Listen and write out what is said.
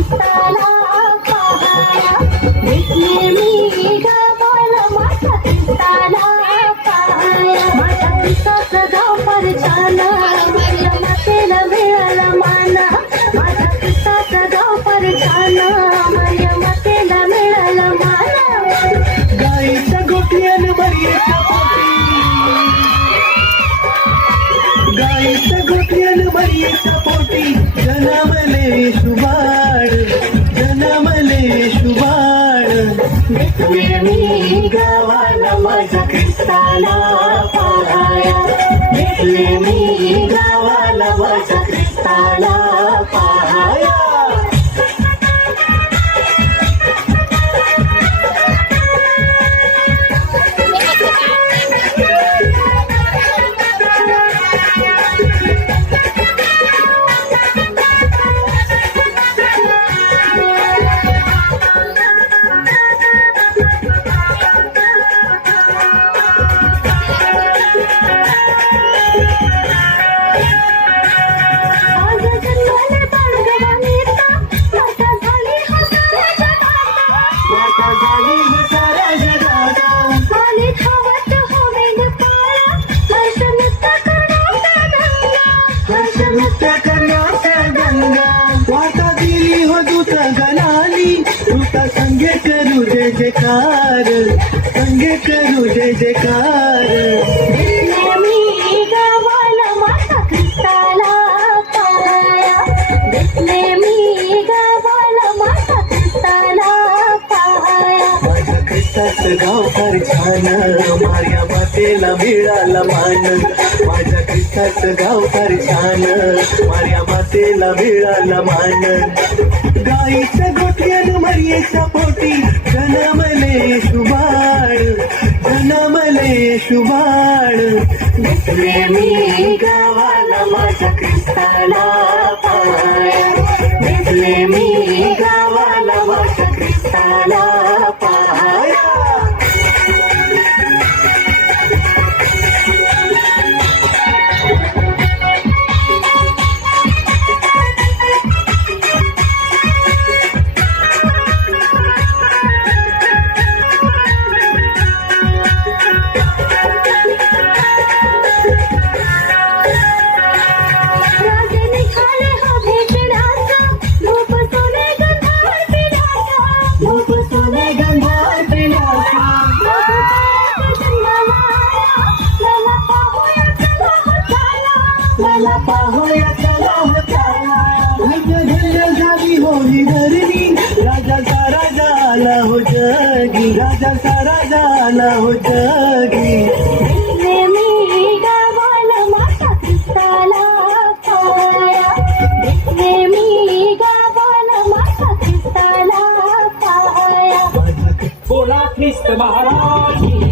ख्रिस्ताला पाहाया भेटले मी गावाला माझ्या ख्रिस्ताला पाहाया माझ्या ख्रिस्ताचं गाव फार छान माझ्या मातेला मिळाला मान माझ्या ख्रिस्ताचं गाव फार छान माझ्या मातेला मिळाला मान गाईच्या गोट्यानं मर्याच्या पोटी गाईच्या गोट्यानं मर्याच्या पोटी जन्मले शुभाळ जन्मले शुभाळ भेटले मी गावाला माझ्या ख्रिस्ताला पाहाया भेटले मी गावाला माझ्या ख्रिस्ताला पाहाया वाटा दिली हो दूत गणाली दूत संगे करू जय जयकार संगे करू जय जयकार भेटले मी गावाला माझ्या ख्रिस्ताला पाहाया भेटले मी गावाला माझ्या ख्रिस्ताला पाहाया माझ्या ख्रिस्ताचं गाव फार छान मार्या मातेला मिळाला मान माझ्या ख्रिस्ताचं गाव फार छान मार्या मातेला मिळाला मान गाईच्या गोट्यानं मर्याच्या पोटी जन्मले शुभाळ जन्मले शुभाळ भेटले मी गावाला माझ्या ख्रिस्ताला पाहाया भेटले मी गावाला माझ्या ख्रिस्ताला पाहाया मला पाहूया चला होता झाली होळी धरणी राजाचा राजा आला हो जगी राजाचा राजा आला हो जगी भेटले मी गावाला माझ्या ख्रिस्ताला पाहाया भेटले मी गावाला माझ्या ख्रिस्ताला पाहाया बोला ख्रिस्त महाराज